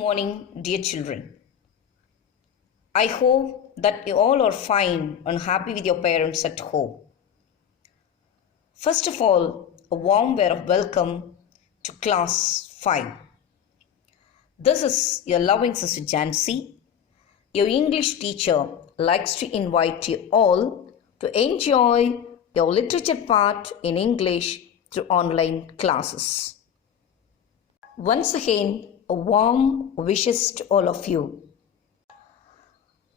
morning, dear children. I hope that you all are fine and happy with your parents at home. First of all, a warm word of welcome to class 5. This is your loving Sister Jansi. Your English teacher likes to invite you all to enjoy your literature part in English through online classes. Once again, a warm wishes to all of you.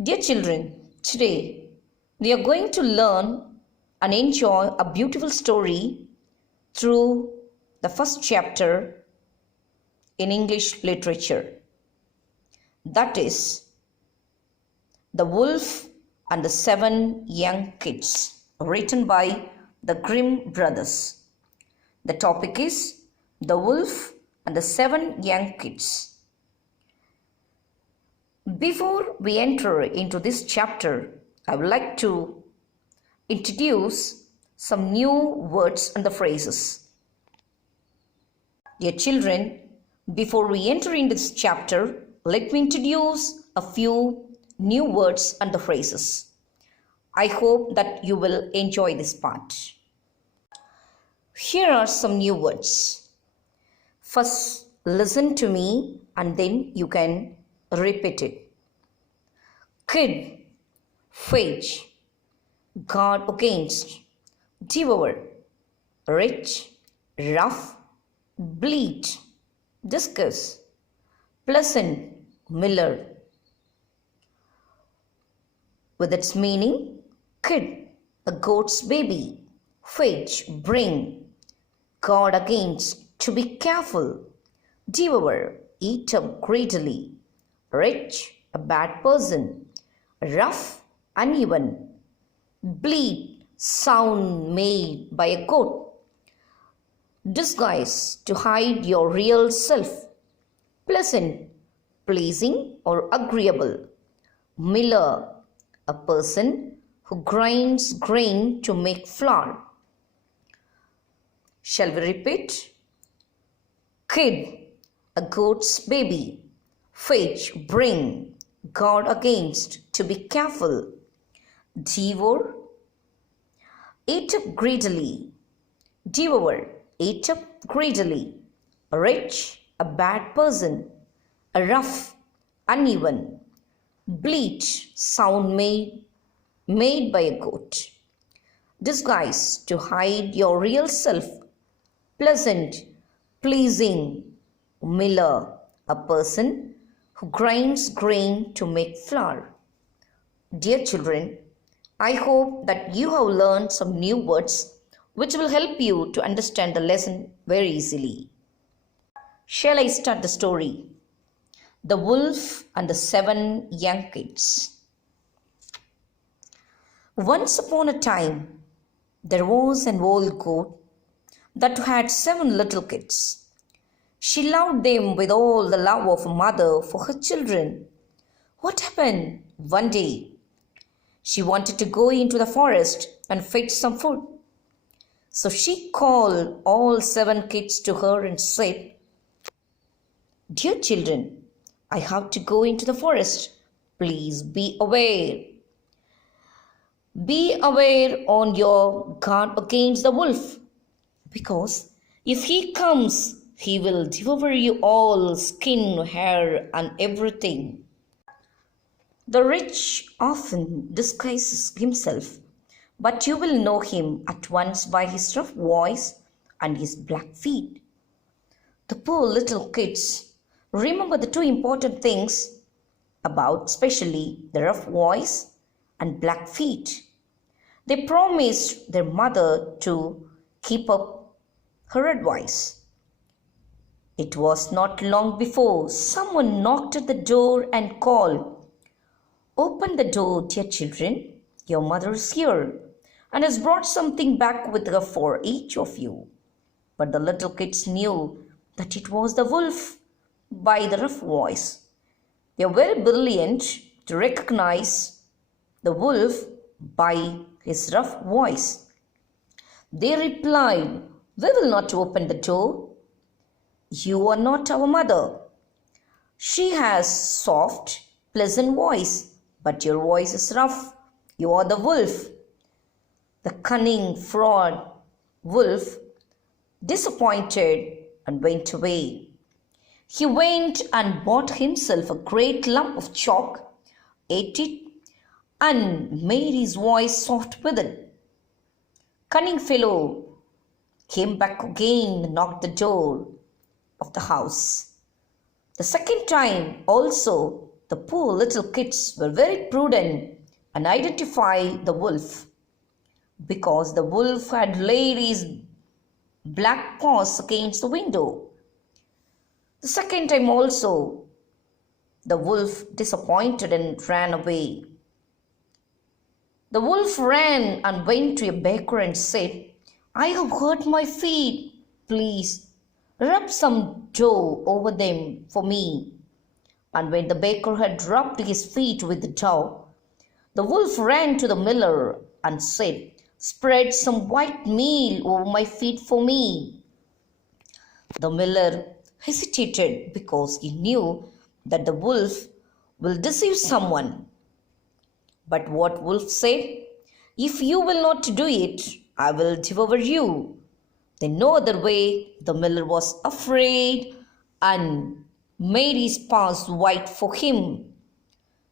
Dear children, today we are going to learn and enjoy a beautiful story through the first chapter in English literature. That is The Wolf and the Seven Young Kids, written by the Grimm brothers. The topic is The Wolf and the Seven Young Kids. Before we enter into this chapter, I would like to introduce some new words and the phrases. Dear children, before we enter into this chapter, let me introduce a few new words and the phrases. I hope that you will enjoy this part. Here are some new words. First, listen to me and then you can repeat it. Kid, fetch, guard against, devour, rich, rough, bleed, discuss, pleasant, miller. With its meaning, kid, a goat's baby, fetch, bring, guard against, to be careful, devour, eat up greedily, rich, a bad person, rough, uneven, bleed, sound made by a goat, disguise, to hide your real self, pleasant, pleasing or agreeable, miller, a person who grinds grain to make flour. Shall we repeat? Kid, a goat's baby, fetch, bring, guard against, to be careful, devour, eat up greedily, devour, eat up greedily, rich, a bad person, a rough, uneven, bleat, sound made by a goat, disguise, to hide your real self, pleasant, pleasing, miller, a person who grinds grain to make flour. Dear children, I hope that you have learned some new words which will help you to understand the lesson very easily. Shall I start the story? The Wolf and the Seven Young Kids. Once upon a time, there was an old goat that had 7 little kids. She loved them with all the love of a mother for her children. What happened? One day, she wanted to go into the forest and fetch some food. So she called all 7 kids to her and said, "Dear children, I have to go into the forest. Please be aware. Be aware on your guard against the wolf, because if he comes, he will devour you all, skin, hair, and everything." The rich often disguises himself, but you will know him at once by his rough voice and his black feet. The poor little kids remember the 2 important things about, especially the rough voice and black feet. They promised their mother to keep up her advice. It was not long before someone knocked at the door and called, "Open the door, dear children. Your mother is here and has brought something back with her for each of you." But the little kids knew that it was the wolf by the rough voice. They are very brilliant to recognize the wolf by his rough voice. They replied, "We will not open the door. You are not our mother. She has soft, pleasant voice, but your voice is rough. You are the wolf. The cunning fraud wolf disappointed and went away. He went and bought himself a great lump of chalk, ate it, and made his voice soft with it. Cunning fellow came back again and knocked the door of the house. The second time also, the poor little kids were very prudent and identified the wolf, because the wolf had laid his black paws against the window. The second time also, the wolf disappointed and ran away. The wolf ran and went to a baker and said, I have hurt my feet. Please rub some dough over them for me. And when the baker had rubbed his feet with the dough, the wolf ran to the miller and said, Spread some white meal over my feet for me. The miller hesitated because he knew that the wolf will deceive someone. But what wolf said? If you will not do it, I will devour you. Then no other way, the miller was afraid and made his paws white for him.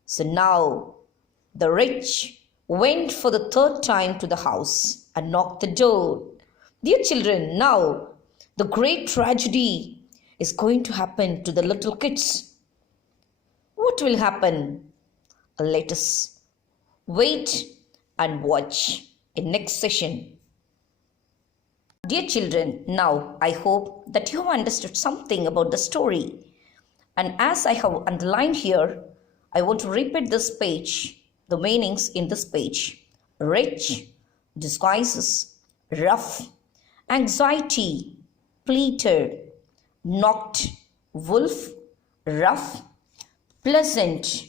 So now the wretch went for the third time to the house and knocked the door. Dear children, now the great tragedy is going to happen to the little kids. What will happen? Let us wait and watch in next session. Dear children, now I hope that you have understood something about the story. And as I have underlined here, I want to repeat this page, the meanings in this page. Rich, disguises, rough, anxiety, pleated, knocked, wolf, rough, pleasant,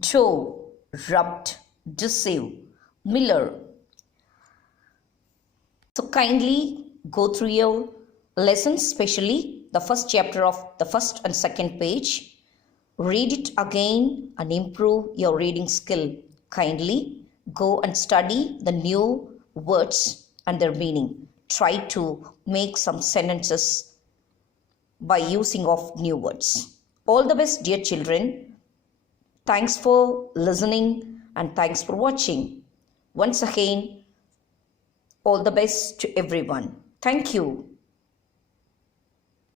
toe, rubbed, deceive, miller. So kindly go through your lessons, especially the first chapter of the first and second page. Read it again and improve your reading skill. Kindly go and study the new words and their meaning. Try to make some sentences by using of new words. All the best, dear children. Thanks for listening and thanks for watching. Once again, all the best to everyone. Thank you.